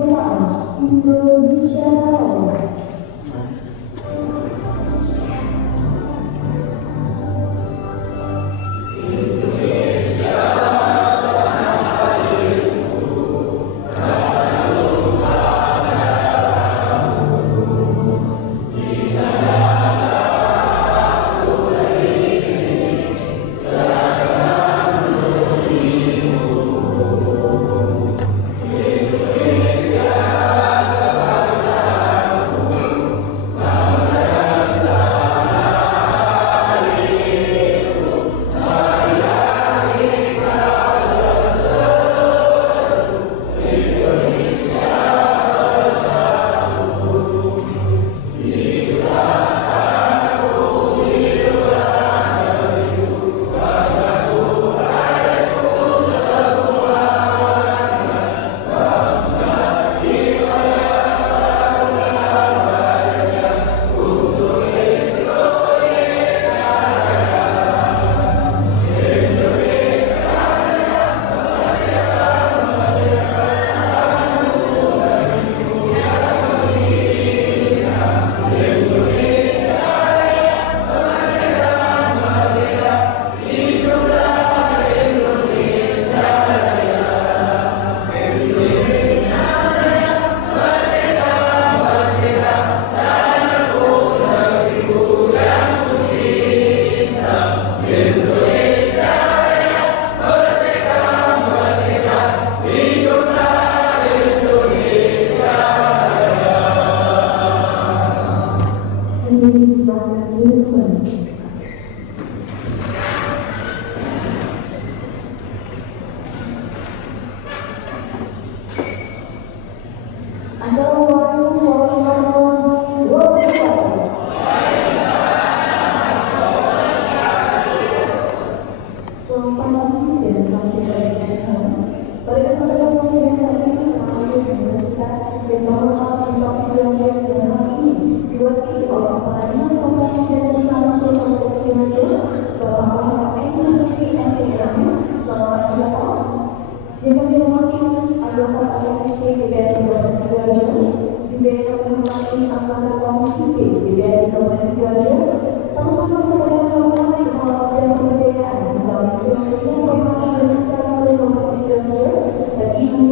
kebangsaan Indonesia Raya. Assalamualaikum warahmatullahi wabarakatuh. Selamat pagi dan sampai jumpa. Pada kesempatan yang biasa ini, kami mengucapkan dan menghormati Bapak yang hari ini diwakili oleh Kepala Dinas Koperasi dan Bersama Kota Sidoarjo, Bapak Muhammad SPM. Selamat datang. Yang kami hormati anggota ASC DPRD Kabupaten Sidoarjo, juga yang kami hormati anggota Komisi D DPRD Kabupaten Sidoarjo, teman-teman sekalian kawan Kepala Bidang Pemberdayaan bersama Dinas Koperasi dan Bersama Kota Sidoarjo, dan Ibu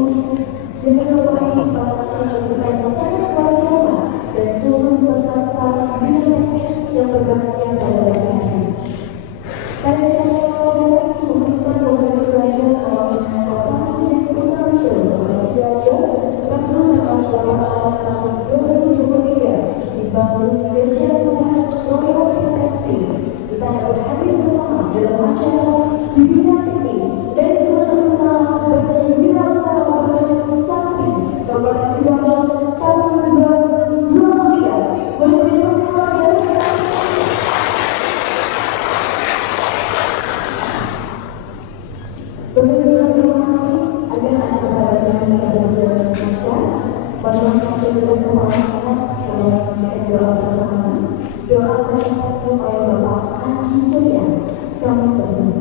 yang kami hormati para pasien yang sangat luar biasa dan seluruh peserta BMX yang berbahagia pada hari ini. Pada kesempatan yang biasa ini, pemerintah Kabupaten Sidoarjo melalui Dinas Koperasi dan Bersama Kota Sidoarjo perlu melakukan tahun 2023 dibangun rencana proyek kita dapat hadir bersama dalam acara di bidang teknis dan juga bersama berwirausaha Sakti Kabupaten Sidoarjo tahun 2023. Boleh bersama biasa. Benar-benar dihormati agar acara yang berjalan lancar. Bagaimana kita berpasangan selalu menjadi doa bersama. Doa berkat oleh Bapak Andi Surya. Kami bersama.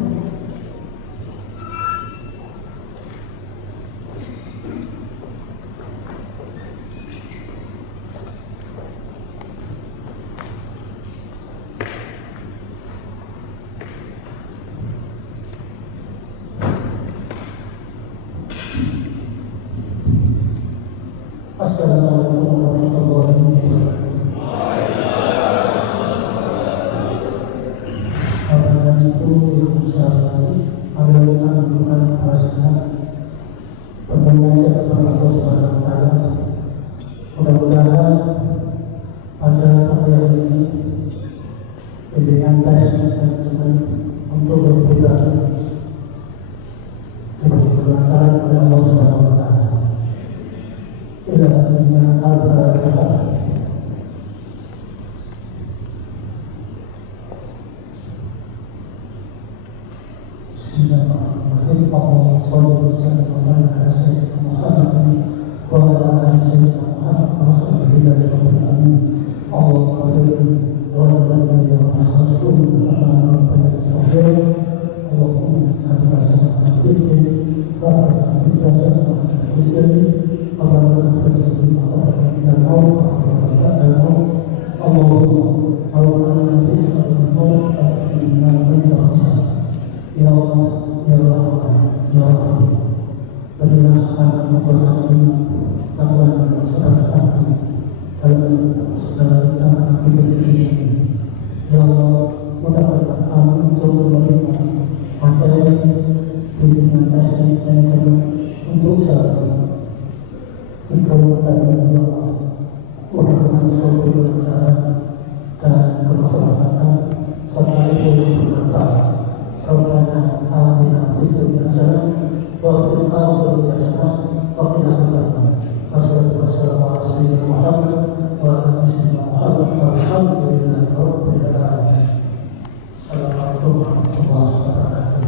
Assalamualaikum warahmatullahi wabarakatuh. Pada itu yang usaha adalah menunjukkan perasaan pengguna kepada Allah Subhanahu Wa Taala. Mudah-mudahan pada pemilihan ini pimpinan dan untuk beribadah diberi kelancaran oleh Allah Subhanahu Wa Taala. إلى أن الفاتحة. بسم الله الرحمن الرحيم. اللهم صل وسلم وبارك على سيدنا محمد وعلى آل سيدنا محمد والحمد لله رب العالمين. اللهم اغفر لي ولوالدي وارحمهم كما ربياني صغيرا. اللهم نسألك سلامة في الدين وبركة في الجسد وبركة في العلم وبركة Allah, ya Rahman, ya Rahim, berilah anak buah kami takwa dan kesabaran hati dalam segala hidup ini. Ya Allah, mudahkanlah kami untuk menerima materi bimbingan teknik manajemen untuk usaha dan ya Allah, mudahkan untuk kelancaran dan kemaslahatan serta ilmu yang bermanfaat. Rabbana atina fid dunya hasanah wa fil akhirati hasanah wa qina adzabannar. Wassalamu ala sayyidina Muhammad wa ala sayyidina Muhammad walhamdulillahi rabbil alamin. Assalamualaikum warahmatullahi wabarakatuh.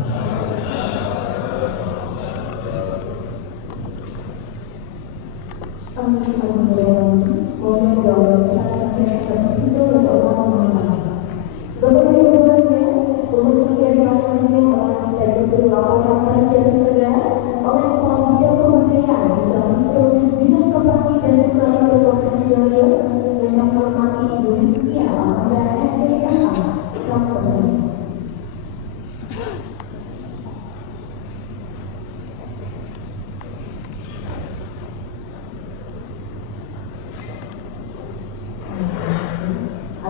Amin. Semoga doa kita sampai seperti itu untuk Allah SWT. Bapak Ibu Ibu, kemudian rasanya malah dari laporan penelitian negara oleh Kepala Bidang Kementerian Usaha Mikro, Dinas Koperasi dan Usaha Kabupaten Sidoarjo dengan menghormati Ibu Rizkia Amanda SPKA Kampus.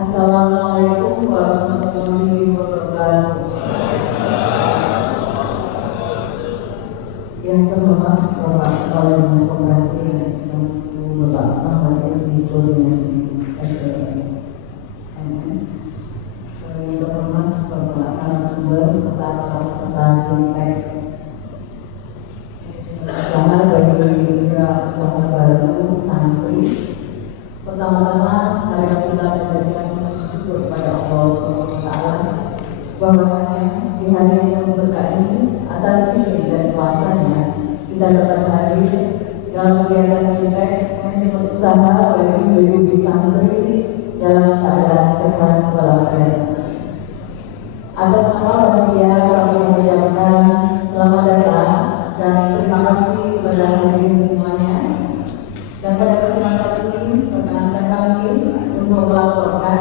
Assalamualaikum warahmatullahi wabarakatuh. Yang terhormat Bapak Kepala Dinas Koperasi dan Usaha Mikro, Bapak Muhammad Edi Koordinator SDM. Yang terhormat Bapak narasumber serta para peserta Bimtek. Selamat bagi wira usaha baru santri. Pertama-tama, marilah kita menjadikan syukur kepada Allah SWT bahwasanya di hari yang berkah ini atas izin dan kuasanya kita dapat hadir dalam kegiatan Bimtek manajemen usaha bagi BUB santri dalam keadaan sehat walafiat. Atas nama panitia kami mengucapkan selamat datang dan terima kasih kepada hadirin semuanya. Dan pada kesempatan ini perkenankan kami untuk melaporkan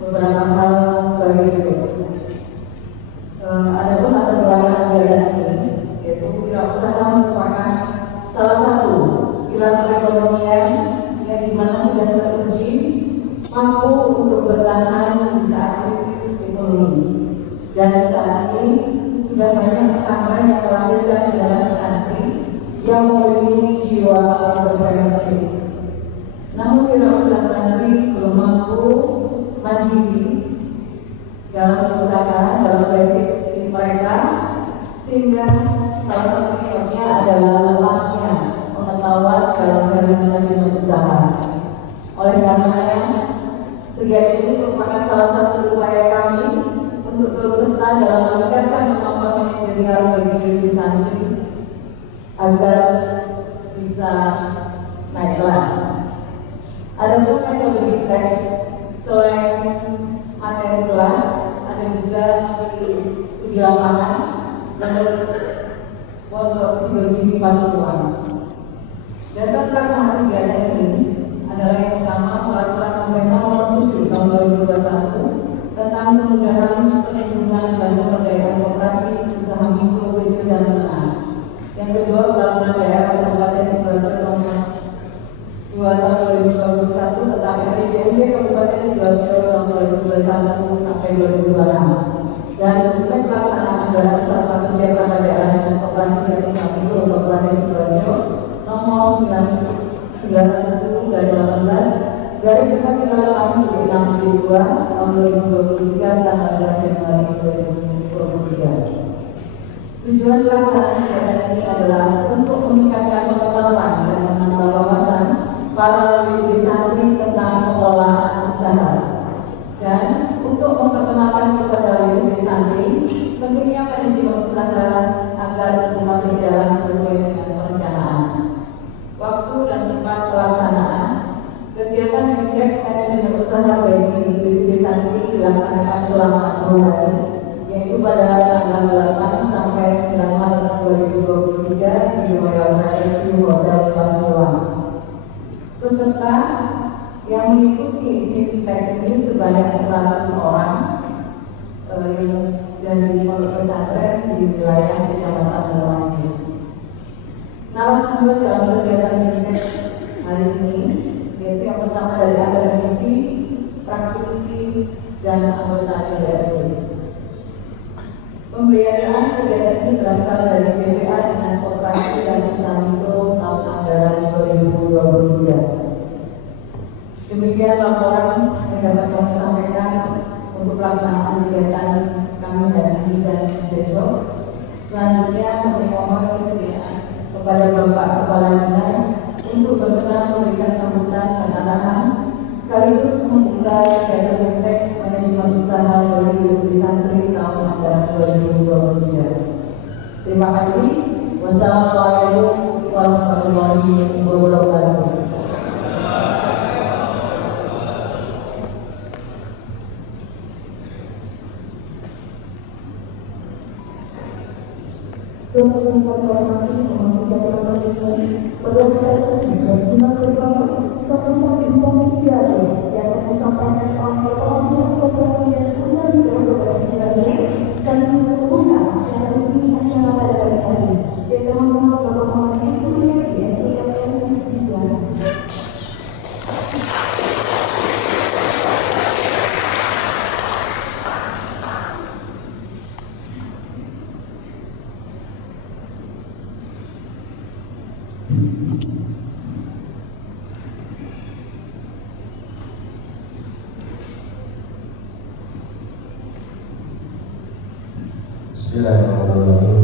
beberapa hal sebagai berikut. Adapun latar belakang kegiatan ini, yaitu wirausaha merupakan salah satu pilar perekonomian yang dimana sudah teruji mampu untuk bertahan di saat krisis ekonomi. Dan saat ini sudah banyak pesantren yang melahirkan generasi santri yang memiliki jiwa entrepreneurship. Namun wirausaha santri belum mampu mandiri dalam usaha, dalam basic mereka, sehingga salah satu penyebabnya adalah lemahnya pengetahuan dalam hal manajemen usaha. Oleh karenanya, kegiatan ini merupakan salah satu upaya kami untuk terus serta dalam meningkatkan kemampuan manajerial bagi diri santri agar bisa naik kelas. Adapun metode Bimtek, selain materi kelas, ada juga studi lapangan jalur pondok psikologi Pasuruan. Dasar pelaksanaan kegiatan ini adalah yang pertama peraturan pemerintah nomor 7 tahun 2021 tentang kemudahan perlindungan dan pemberdayaan koperasi usaha mikro, kecil dan menengah. Yang kedua, peraturan daerah Kabupaten Sidoarjo nomor 2 tahun 2021 tentang RPJMD Kabupaten Sidoarjo tahun 2021 sampai 2026. Dan dokumen pelaksanaan anggaran serta kerja pada daerah Dinas Koperasi dan Usaha Mikro Kabupaten Sidoarjo nomor 910 dari 18 dari 438/62 tahun 2023 tanggal 2 Januari 2023. Tujuan pelaksanaan kegiatan ini adalah untuk meningkatkan pengetahuan dan menambah wawasan para BUB santri tentang pengelolaan usaha, dan untuk memperkenalkan kepada BUB santri pentingnya manajemen usaha agar usaha berjalan sesuai dengan perencanaan. Waktu dan tempat pelaksanaan kegiatan Bimtek manajemen usaha bagi BUB santri dilaksanakan selama 2 hari, yaitu pada tanggal 8 sampai 9 Maret 2023 di Royal Rescue Hotel Pasuruan. Peserta yang mengikuti Bimtek ini sebanyak 100 orang yang dari pondok pesantren di di wilayah Kecamatan Lewangi. Narasumber dalam kegiatan Bimtek hari ini yaitu yang pertama dari akademisi, praktisi, dan anggota DPRD. Pembiayaan kegiatan ini berasal dari DPA Dinas Koperasi dan Usaha Mikro tahun anggaran 2023. Demikian laporan yang dapat kami sampaikan untuk pelaksanaan kegiatan kami hari ini dan besok. Selanjutnya kami mohon kesediaan kepada Bapak Kepala Dinas untuk berkenan memberikan sambutan dan arahan sekaligus membuka kegiatan Bimtek Manajemen Usaha dari Santri tahun anggaran 2023. Terima kasih. Wassalamualaikum warahmatullahi wabarakatuh. Kemudian informasi memasuki acara ini berdasarkan dan simak bersama seputar informasi yang akan disampaikan oleh Kepala Dinas Koperasi dan Usaha Mikro Provinsi sekaligus membuka secara resmi acara pada pagi hari. Yang telah mengenal Bapak yang kuliah di SIM Islam. Bismillahirrahmanirrahim.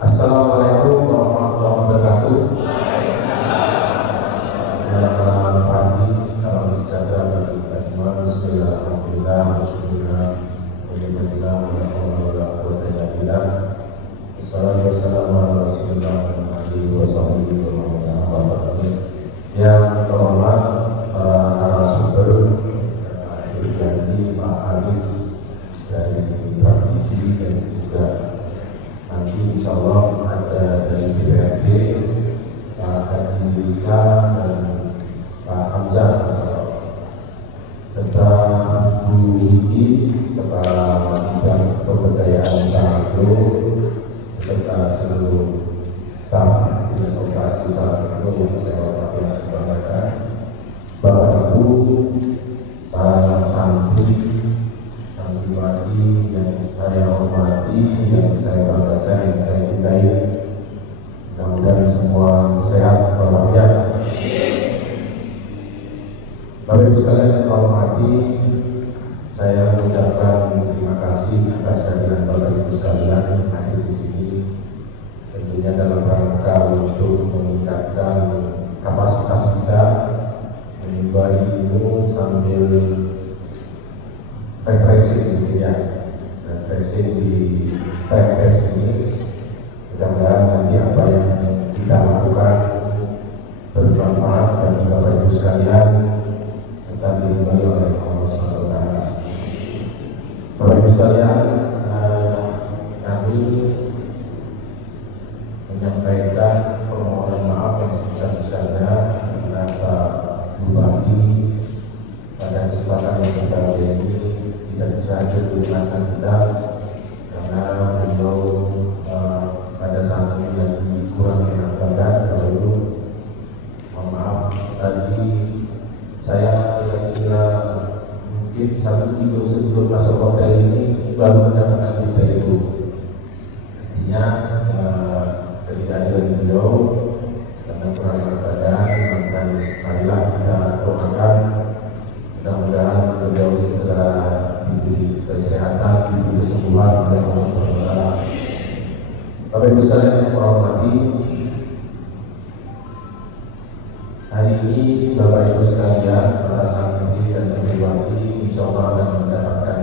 Assalamualaikum warahmatullahi wabarakatuh. Selamat pagi, salam sejahtera bagi kita semua. Bismillahirrahmanirrahim. Bismillah. Alhamdulillah. Alhamdulillah. Assalatu wassalamu ala Rasulillah wa alihi wa sahbihi wa man walah. Yang terhormat para narasumber Pak Irjani, Pak Alif dari praktisi dan juga nanti insya Allah ada dari DPRD Pak Haji Lisa dan Pak Hamzah serta Bu Wiki Kepala Bidang Pemberdayaan Usaha Mikro serta seluruh staf Dinas Koperasi Usaha Mikro yang saya hormati dan saya banggakan, Bapak Ibu, para santri santriwati yang saya hormati, yang saya banggakan, yang saya cintai. Mudah-mudahan semua sehat walafiat. Bapak Ibu sekalian yang saya hormati, saya mengucapkan terima kasih atas kehadiran Bapak Ibu sekalian hadir di sini. Tentunya dalam rangka untuk meningkatkan kapasitas kita, menimba ilmu sambil refreshing gitu ya, refreshing di track test ini. Mudah-mudahan nanti apa yang kita lakukan bermanfaat bagi Bapak Ibu sekalian serta diridhoi oleh Allah SWT. Bapak Ibu sekalian, kami menyampaikan permohonan maaf yang sebesar-besarnya karena Pak Bupati pada kesempatan yang berbeda ini tidak bisa hadir di tengah kita karena beliau pada saat ini lagi kurang enak badan. Lalu mohon maaf tadi saya kira-kira mungkin 1 minggu sebelum masuk hotel ini baru mendapatkan berita itu. Artinya ketidakhadiran beliau karena kurang enak badan, dan marilah kita doakan mudah-mudahan beliau segera diberi kesehatan, diberi kesembuhan oleh Allah SWT. Bapak Ibu sekalian yang saya hormati, hari ini Bapak Ibu sekalian, para santri dan santriwati insya Allah akan mendapatkan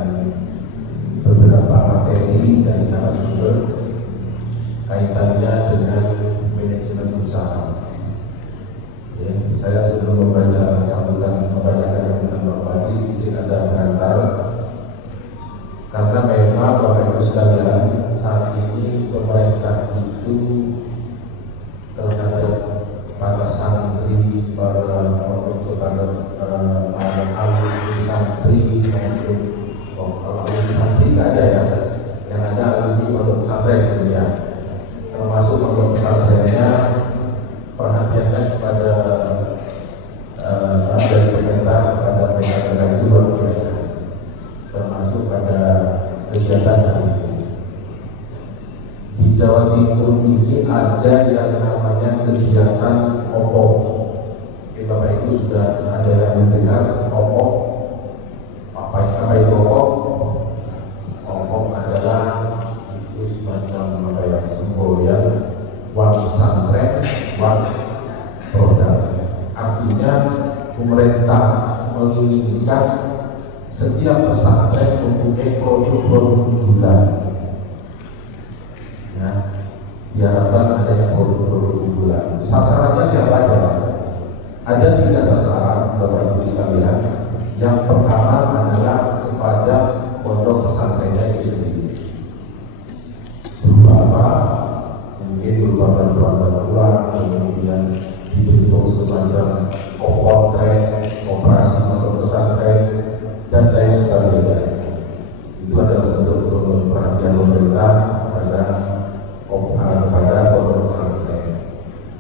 beberapa materi dari narasumber kaitannya dengan manajemen usaha. Ya, saya sebelum membacakan sambutan Bapak Haji sedikit ada pengantar karena memang Bapak Ibu sekalian saat ini pemerintah itu terhadap para santri, para kepada para alumni santri maupun kalau alumni santri nggak ada ya, yang ada alumni pondok pesantren. pesantrennya, termasuk pondok pesantrennya perhatiannya kepada dari pemerintah kepada mereka itu luar biasa, termasuk pada kegiatan hari ini. Di Jawa Timur ini ada yang namanya kegiatan opok. Mungkin Bapak Ibu sudah ada yang mendengar opok. Apa itu opok? Opok adalah itu semacam apa yang semboyan uang pesantren, uang produk. Artinya pemerintah menginginkan setiap pesantren mempunyai produk-produk unggulan. Ya, diharapkan adanya produk-produk unggulan. Sasarannya siapa aja? Ada 3 sasaran, Bapak Ibu sekalian. Yang pertama adalah kepada pondok pesantrennya itu sendiri. Berupa apa? Mungkin berupa bantuan-bantuan, kemudian dibentuk semacam potret, operasi pondok pesantren, dan lain sebagainya. Itu adalah bentuk perhatian pemerintah kepada pondok pesantren.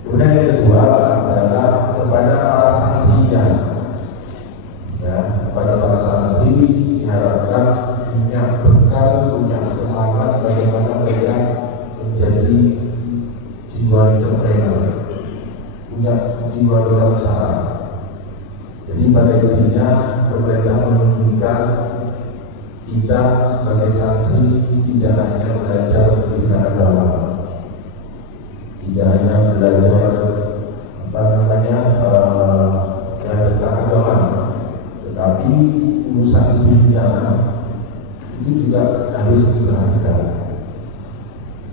Kemudian yang kedua adalah kepada para santrinya. Ya, kepada para santri diharapkan punya bekal, punya semangat bagaimana mereka menjadi jiwa entrepreneur, punya jiwa wirausaha. Jadi pada intinya pemerintah menginginkan kita sebagai santri tidak hanya belajar pendidikan agama, tidak hanya belajar tentang agama, tetapi urusan dunia itu juga harus diperhatikan.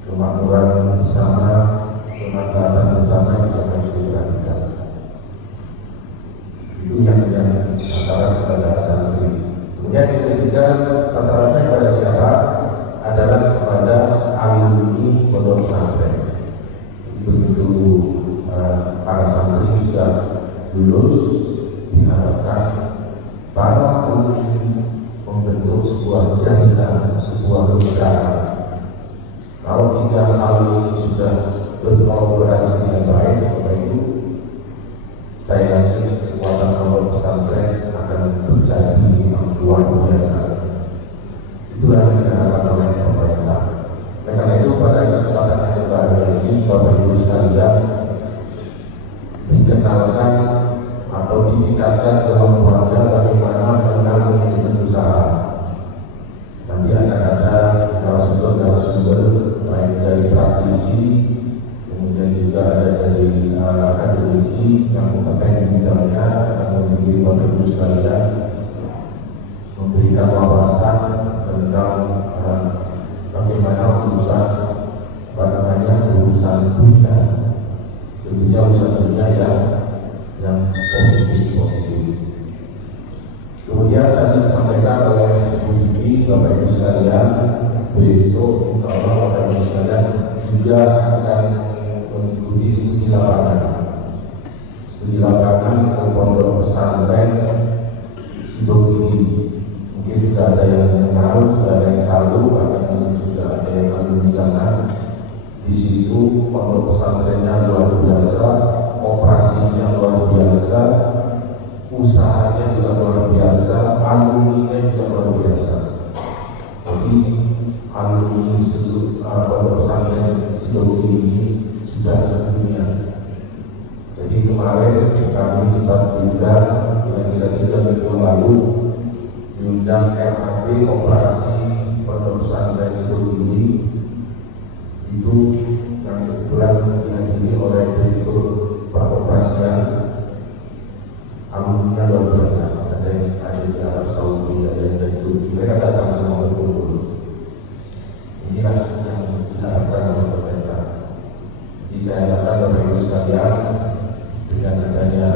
Kemakmuran bersama, kemanfaatan bersama juga harus diperhatikan. Itu yang sasaran kepada santri. Kemudian yang ketiga, sasarannya kepada siapa? Adalah kepada alumni pondok pesantren. Jadi begitu para santri sudah lulus, diharapkan para alumni membentuk sebuah jaringan, sebuah lembaga. Kalau 3 hal ini sudah berkolaborasi dengan baik, Bapak Ibu, saya yakin kekuatan pondok pesantren akan terjadi yang luar biasa. Itulah yang diharapkan oleh pemerintah. Oleh karena itu pada kesempatan yang berbahagia ini, Bapak Ibu sekalian, dikenalkan atau ditingkatkan kemampuannya bagaimana mengenal manajemen usaha. Nanti akan ada narasumber baik dari praktisi, kemudian juga ada dari akademisi yang kompeten di bidangnya akan membimbing Bapak Ibu sekalian, memberikan wawasan tentang bagaimana urusan dunia, tentunya urusan dunia yang positif. Kemudian tadi disampaikan oleh Bu Vivi, Bapak Ibu sekalian, besok insya Allah Bapak Ibu sekalian juga akan mengikuti studi lapangan ke pondok pesantren Sidogiri. Mungkin juga ada yang mengenal, sudah ada yang tahu, bahkan mungkin juga ada yang lalu di sana. Di situ pondok pesantrennya luar biasa, operasinya luar biasa, usahanya juga luar biasa, alumninya juga luar biasa. Jadi alumni pondok pesantren Sidogiri ini sudah mendunia. Jadi kemarin kami sempat diundang, kira-kira 3 minggu lalu, diundang RAP operasi pondok pesantren Sidogiri. Itu yang kebetulan dihadiri oleh Direktur Peroperasian, alumninya luar biasa. Ada yang di Arab Saudi, ada yang dari Turki, mereka datang semua berkumpul. Inilah yang diharapkan oleh pemerintah. Jadi saya harapkan Bapak Ibu sekalian, dengan adanya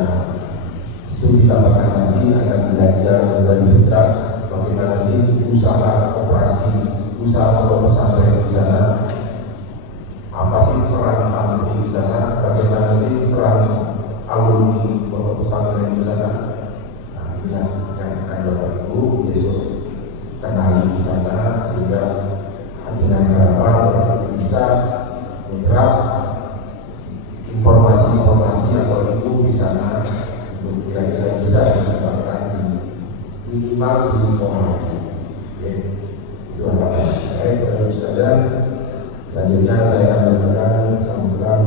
studi lapangan nanti akan belajar dari dekat bagaimana sih usaha operasi, usaha pondok pesantren di sana, apa sih peran santri di sana, bagaimana sih peran alumni pondok pesantren di sana. Nah, inilah yang akan Bapak Ibu besok kenali di sana, sehingga dengan harapan bisa menyerap informasi-informasi atau ilmu di sana untuk kira-kira bisa dikembangkan di minimal di Muhammad. Oke, itu harapan. Baik, Bapak Ustaz. Selanjutnya saya akan memberikan sambutan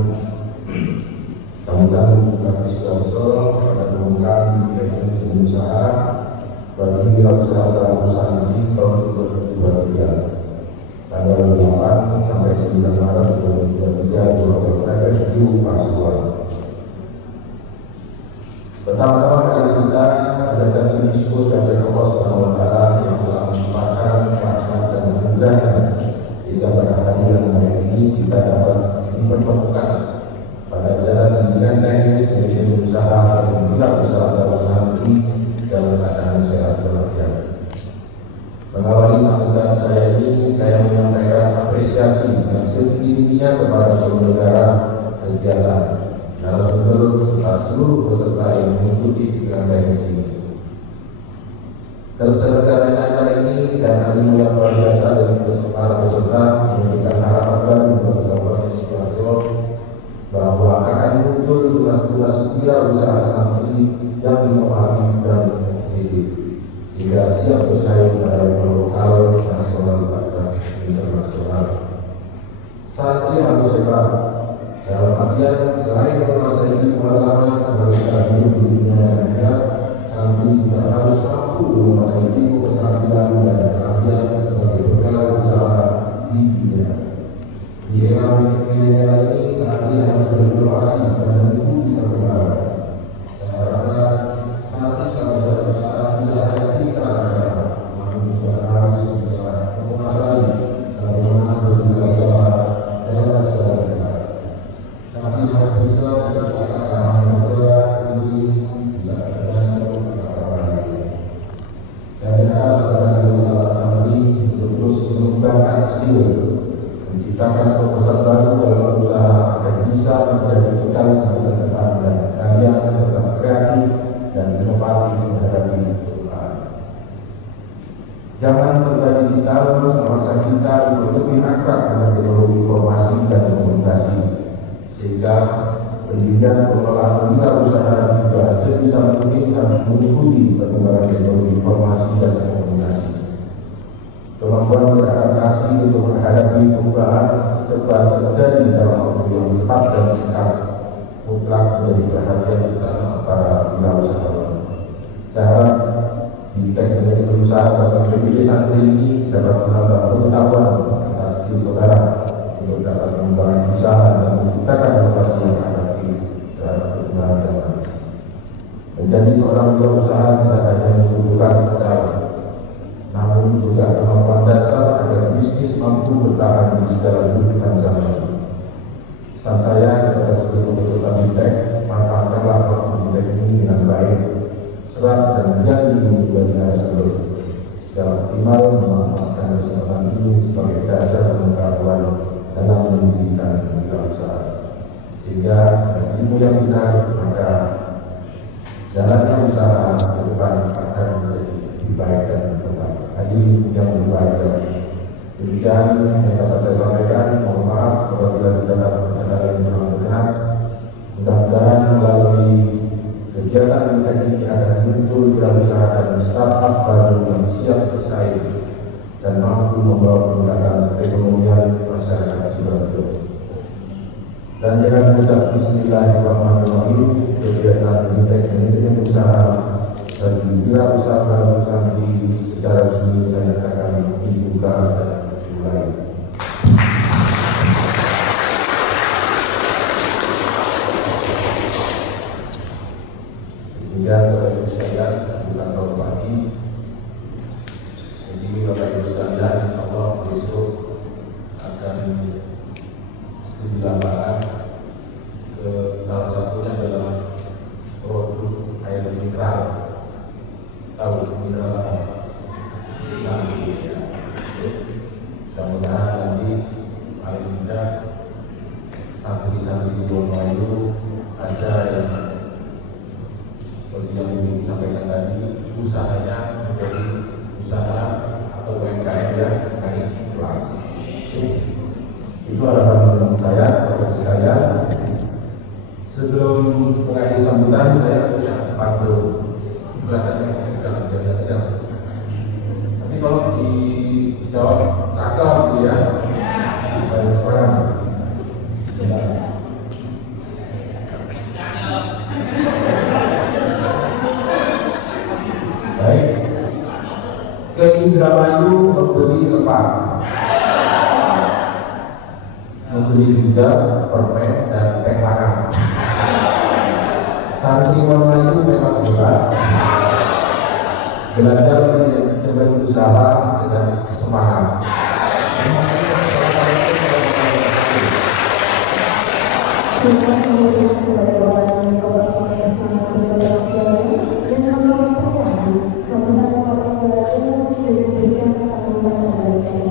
bagi Sidoarjo pada pembukaan manajemen usaha bagi wirausaha perusahaan ini tahun 2023 tanggal 8 sampai 9 Maret 2023 di Hotel Pragas View Pasuruan. Pertama-tama kali kita ajarkan ini disebut kepada Allah Subhanahu wa Ta'ala yang telah melimpahkan rahmat dan anugerahnya sehingga pada hari yang baik ini kita dapat dipertemukan pada jalan pendidikan teknis manajemen usaha dan wirausaha perusahaan ini dalam keadaan sehat walafiat. Mengawali sambutan saya ini, saya menyampaikan apresiasi yang setinggi-tingginya kepada penyelenggara kegiatan, narasumber serta seluruh peserta yang mengikuti kegiatan teknis ini. Terselenggaranya acara ini dan ilmu yang luar biasa dari para peserta memberikan harapan baru bagi Kabupaten Sidoarjo bahwa akan muncul tunas-tunas wirausaha santri yang inovatif dan kompetitif sehingga siap bersaing pada level lokal, nasional, bahkan internasional. Santri harus hebat dalam artian selain menguasai pengalaman sebagai cara hidup di dunia dan akhirat, santri juga harus mampu menguasai ilmu keterampilan dan keahlian sebagai bekal usaha di dunia. Di era milenial ini, santri harus berinovasi dan mengikuti perkembangan. Saya harapkan santri kalau berusaha tidak hanya pintar agama, namun juga harus bisa menguasai bagaimana berwirausaha dalam segala negara. Santri harus bisa menciptakan lapangan kerja sendiri, tidak tergantung pada orang lain. Saya berharap wirausaha santri untuk terus mengembangkan skill, menciptakan proposal baru dalam usaha agar bisa menjadi bekal masa depan dan kalian tetap kreatif dan inovatif menghadapi perubahan. Zaman serba digital memaksa kita untuk lebih akrab dengan teknologi informasi dan komunikasi, sehingga pendirian pengelolaan wirausaha juga sebisa mungkin harus mengikuti perkembangan teknologi informasi dan komunikasi. Kemampuan beradaptasi untuk menghadapi perubahan serba terjadi dalam waktu yang cepat dan singkat mutlak menjadi perhatian utama para wirausahawan. Saya harap di teknik manajemen usaha bagi PBD santri ini dapat menambah pengetahuan serta skill saudara untuk dapat mengembangkan usaha dan menciptakan inovasi yang adaptif terhadap perkembangan zaman. Menjadi seorang wirausaha tidak hanya membutuhkan modal, namun juga kemampuan dasar agar bisnis mampu bertahan di segala guncangan zaman. Pesan saya kepada seluruh peserta BITEK, manfaatkanlah waktu BITEK ini dengan baik, serap dan berani menjadi narasumber secara optimal, memanfaatkan kesempatan ini sebagai dasar pengetahuan dalam mendirikan wirausaha, sehingga ilmu yang benar maka jalannya usaha ke depan akan menjadi lebih baik dan berkembang. Hadirin yang berbahagia, demikian yang dapat saya sampaikan. Mohon maaf apabila terdapat kata-kata yang kurang benar. Mudah-mudahan melalui kegiatan teknik akan muncul wirausaha dan startup baru yang siap bersaing dan mampu membawa peningkatan perekonomian masyarakat Sidoarjo. Dan dengan mengucap Bismillahirrahmanirrahim, kegiatan teknik manajemen usaha bagi wirausaha baru santri secara resmi saya akan dibuka dan dimulai. Demikian Bapak Ibu sekalian, sambutan hormati. Jadi Bapak Ibu sekalian, insya Allah besok akan studi lapangan ke salah satunya adalah produk air mineral. Tahu mineral apa? Santri ya. Mudah-mudahan nanti paling tidak santri-santri di Borobudur ada yang seperti yang ingin disampaikan tadi, usahanya menjadi usaha atau UMKM yang naik kelas. Itu harapan saya, Bapak sekalian. Sebelum mengakhiri sambutan, saya punya pantun belakangnya tegang. Tapi kalau dijawab cakep gitu ya, supaya sekarang. Baik, ke Indramayu membeli lemang, membeli juga permen dan teh hangat. Santri Melayu memang hebat, belajar manajemen usaha dengan semangat. Terima kasih kepada Bapak Inspektur yang sangat berkesempatan dan kami mengucapkan sambutan Bapak Inspektur yang diberikan sambutan terbaik.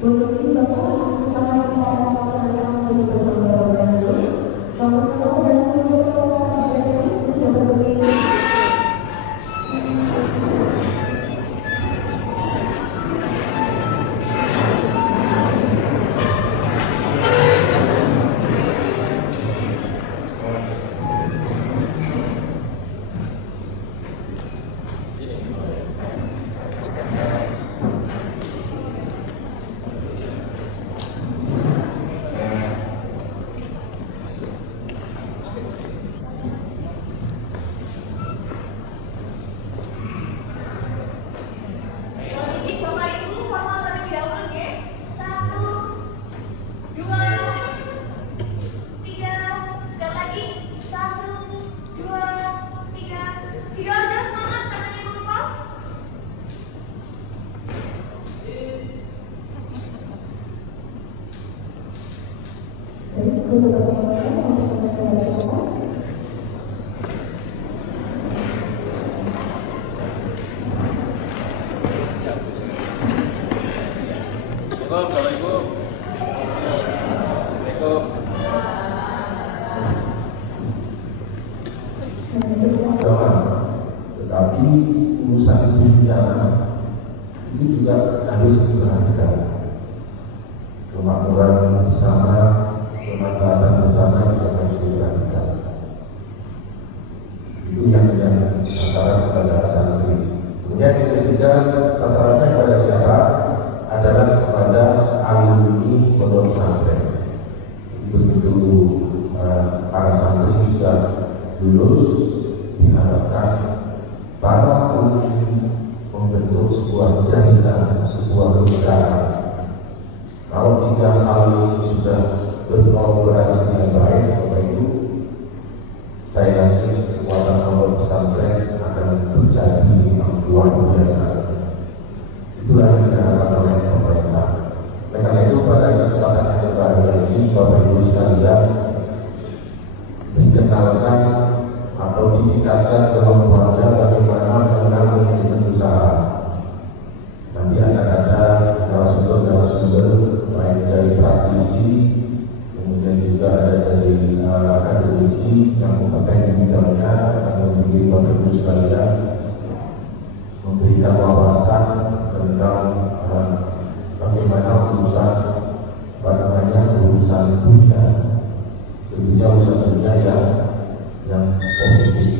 Menguji Bapak sesama para pasangan untuk bersama dengan Bapak Inspektur dan seluruh peserta dari sudah berdiri. Untuk bersama-sama mempersembahkan kepada Bapak. Tetapi urusan dunia itu juga harus diperhatikan. Kemakmuran bersama, kemanfaatan bersama juga harus diperhatikan. Itu yang sasaran kepada santri. Kemudian yang ketiga, sasarannya kepada siapa? Adalah kepada alumni pondok pesantren. Begitu para santri sudah lulus, diharapkan para alumni membentuk sebuah jaringan, sebuah kemitraan. Kalau 3 hal ini sudah berkolaborasi dengan baik, Bapak Ibu, saya yakin kekuatan pondok pesantren akan terjadi yang luar biasa. Itulah yang diharapkan oleh pemerintah. Oleh karena itu, pada kesempatan yang berbahagia ini, Bapak Ibu sekalian, dikenalkan atau ditingkatkan kemampuannya bagaimana mengenal manajemen usaha. Nanti akan ada narasumber baik dari praktisi, kemudian juga ada dari akademisi yang kompeten di bidangnya, akan membimbing Bapak Ibu sekalian, memberikan wawasan tentang bagaimana urusan dunia, tentunya urusan dunia yang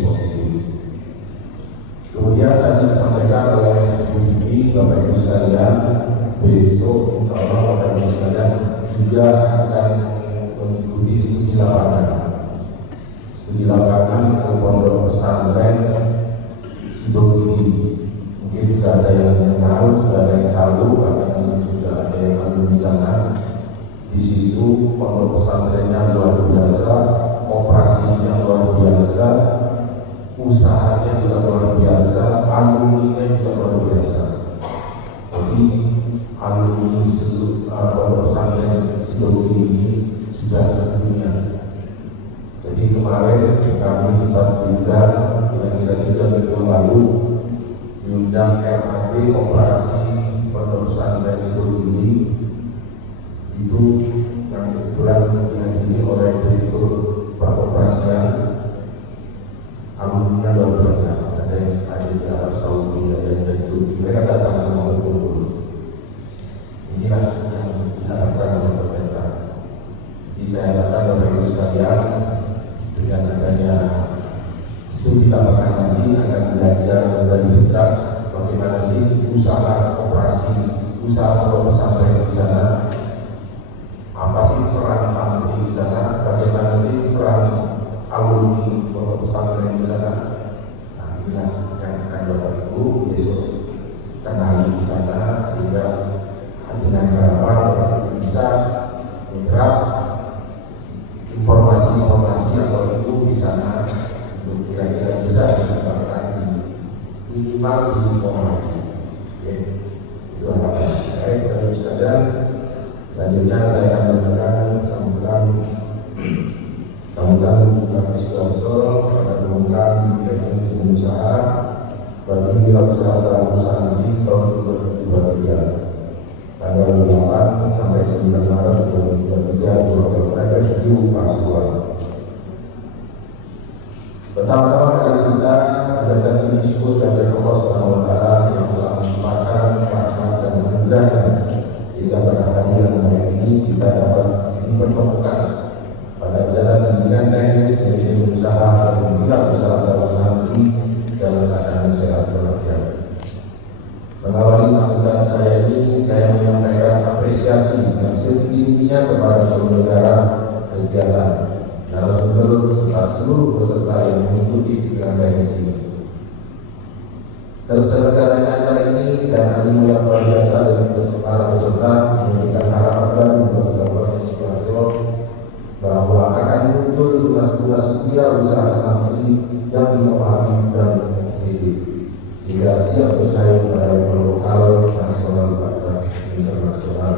positif. Kemudian tadi disampaikan oleh Bu Gigi, Bapak Ibu sekalian, besok insya Allah Bapak Ibu sekalian juga akan mengikuti studi lapangan ke pondok pesantren Sidogiri. Mungkin juga ada yang kenal, sudah ada yang tahu, bahkan mungkin juga ada yang alumni di sana. Di situ pondok pesantrennya luar biasa, operasinya luar biasa, usahanya juga luar biasa, alumninya juga luar biasa. Jadi alumni pondok pesantren Sidogiri ini sudah mendunia. Jadi kemarin kami sempat diundang, kira-kira 3 minggu yang lalu, diundang MAT operasi pondok pesantren Sidogiri. Itu yang kebetulan dihadiri oleh Direktur Peroperasian, alumninya luar biasa. Ada yang di Arab Saudi, ada yang dari Turki, mereka datang semua berkumpul. Inilah yang diharapkan oleh pemerintah. Jadi saya harapkan Bapak Ibu sekalian dengan adanya studi lapangan nanti akan belajar dari dekat bagaimana sih usaha koperasi, usaha pondok pesantren di sana, apa sih peran santri di sana, bagaimana sih peran alumni pondok pesantren di sana. Nah, inilah yang akan Bapak Ibu besok kenali di sana, sehingga dengan harapan Bapak Ibu bisa menyerap informasi-informasi atau ilmu di sana untuk kira-kira bisa diterapkan di minimal di Muhammadiyah. Oke, itu harapan. Baik, Bapak Ibu sekalian, selanjutnya saya akan memberikan sambutan Bupati Sidoarjo pada mengumumkan manajemen usaha bagi wirausaha perusahaan ini tahun 2023 tanggal 8 sampai 9 Maret 2023 di Hotel Tretes View Pasuruan. Pertama-tama kali kita ajarkan ini disebut dari Allah SWT yang telah melimpahkan rahmat dan anugerahnya sehingga pada hari yang baik ini kita dapat dipertemukan pada jalan bimbingan teknis manajemen usaha dan wirausaha santri dalam keadaan sehat walafiat. Mengawali sambutan saya ini, saya menyampaikan apresiasi yang setinggi-tingginya kepada penyelenggara kegiatan, narasumber serta seluruh peserta yang mengikuti bimbingan teknis ini. Terselenggaranya acara ini dan animo yang luar biasa dari para peserta memberikan harapan baru bagi Kabupaten Sidoarjo bahwa akan muncul tunas-tunas wirausaha santri yang inovatif dan kompetitif, sehingga siap bersaing pada level lokal, nasional, bahkan internasional.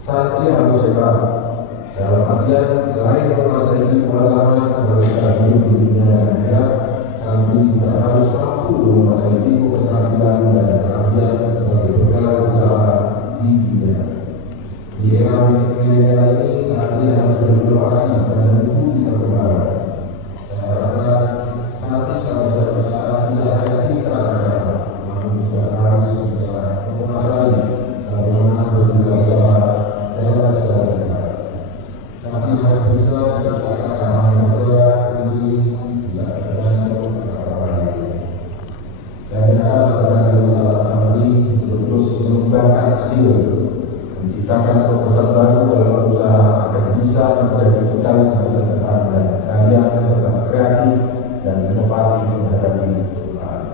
Santri harus hebat dalam artian selain menguasai pengalaman sebagai hidup di dunia dan akhirat, santri juga harus mampu menguasai keterampilan dan keahlian sebagai pegawai usaha di dunia. Di era milenial ini, santri harus berinovasi dan mengikuti perkembangan. Saya harapkan santri belajar usaha tidak hanya pintar dapat, namun juga harus bisa menguasai bagaimana berwirausaha dalam segala negara. Santri harus bisa menciptakan lapangan kerja sendiri, tidak tergantung pada orang lain. Saya harap kepada usaha santri untuk terus mengembangkan skill, menciptakan proposal baru dalam usaha agar bisa menjadi bekal masa depan dan kalian tetap kreatif dan inovatif menghadapi perubahan.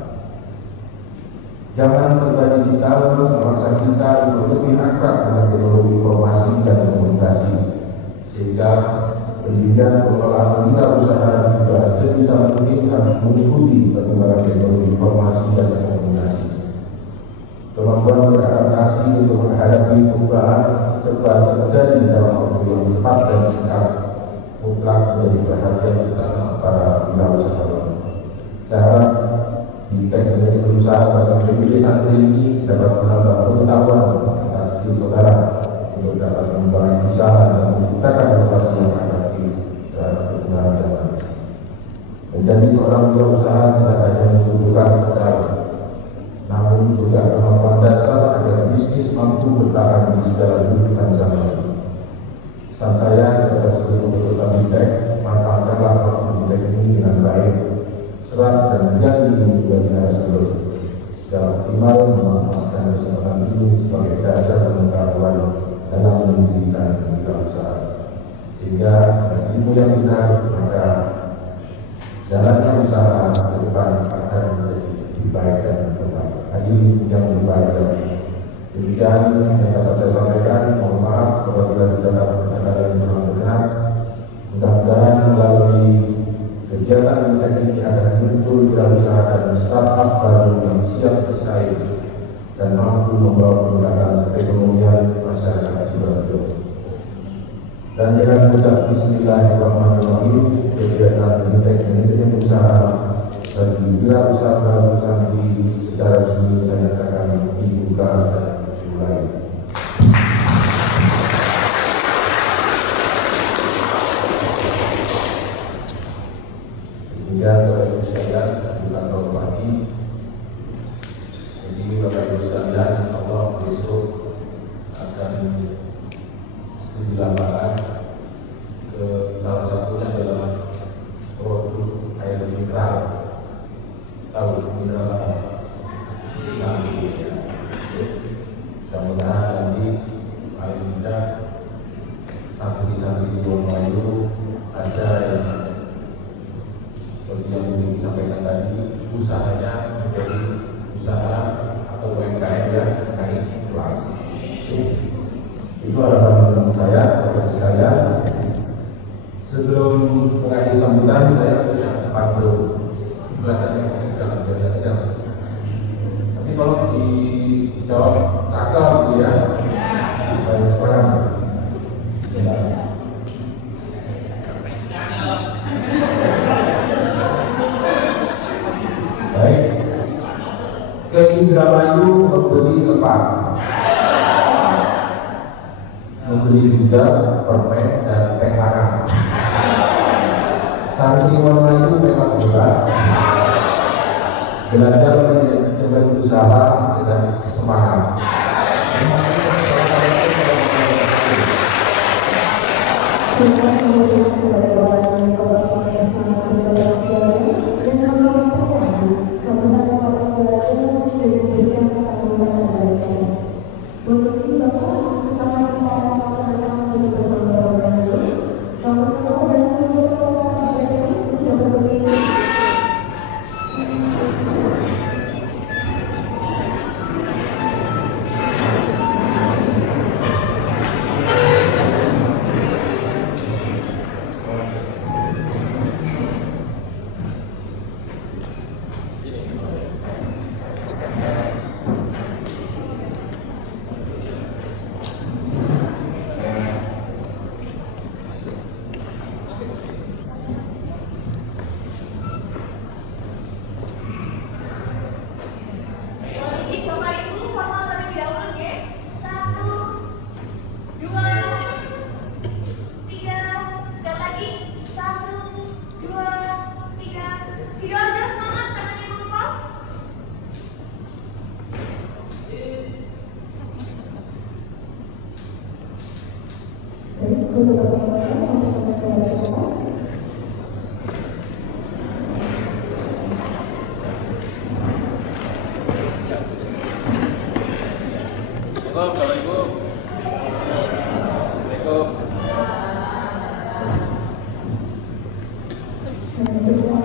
Zaman serba digital memaksa kita untuk lebih akrab dengan teknologi informasi dan komunikasi, sehingga pendidikan pengelolaan wirausaha juga sebisa mungkin harus mengikuti perkembangan teknologi informasi dan komunikasi. Kemampuan beradaptasi untuk menghadapi perubahan serba terjadi dalam waktu yang cepat dan singkat mutlak menjadi perhatian utama para wirausahawan. Saya harap di teknik manajemen usaha bagi PBB santri ini dapat menambah pengetahuan serta skill saudara untuk dapat mengembangkan usaha dan menciptakan inovasi yang adaptif terhadap perkembangan zaman. Menjadi seorang wirausaha tidak hanya membutuhkan modal, namun juga kemampuan dasar agar bisnis mampu bertahan di segala tuntutan zaman. Pesan saya kepada seluruh peserta BITEK, manfaatkanlah waktu BITEK ini dengan baik, serat dan berani menjadi narasumber secara optimal, memanfaatkan kesempatan ini sebagai dasar pengetahuan dalam mendirikan wirausaha, sehingga dengan ilmu yang benar maka jalannya usaha ke depan akan menjadi lebih baik dan berkembang. Hadirin yang berbahagia, demikian yang dapat saya sampaikan. Mohon maaf apabila terdapat kata-kata yang kurang benar. Mudah-mudahan melalui kegiatan BITEK ini akan muncul wirausaha dan startup baru yang siap bersaing dan mampu membawa peningkatan perekonomian masyarakat Sidoarjo. Dan dengan mengucap Bismillahirrahmanirrahim, kegiatan BITEK manajemen usaha bagi wirausaha santri secara resmi saya akan dibuka dan dimulai. Demikian Bapak Ibu sekalian, sambutan Bapak Bupati. Jadi Bapak Ibu sekalian, insya Allah besok akan studi lapangan di Melayu ada yang seperti yang Budi sampaikan tadi, usahanya menjadi usaha atau UMKM yang naik kelas. Itu harapan saya kepada sekalian. Sebelum mengakhiri sambutan, saya punya pantun belakang yang kejar. Tapi kalau dijawab cakep gitu ya, supaya sekarang. Baik, ke Indramayu membeli tempat, membeli juga permen dan teh hangat. Santriwan Melayu memang berat, belajar manajemen usaha dengan semangat. Terima kasih kepada Bapak Ibu yang sangat berbahagia dan mengucapkan sambutan kepada saudara dan diberikan sambutan kepada untuk Bapak bersama para pasangan untuk bersama dengan Bapak bersama dan seluruh pasangan yang sudah berbeda. Izin Bapak Ibu formal terlebih dahulu ya. 1, 2, 3. Sekali lagi 1, 2, 3. Sidoarjo semangat, tangannya mengepal. Baik, untuk bersama-sama bersama kepada Bapak. Bapak Ibu. Assalamualaikum.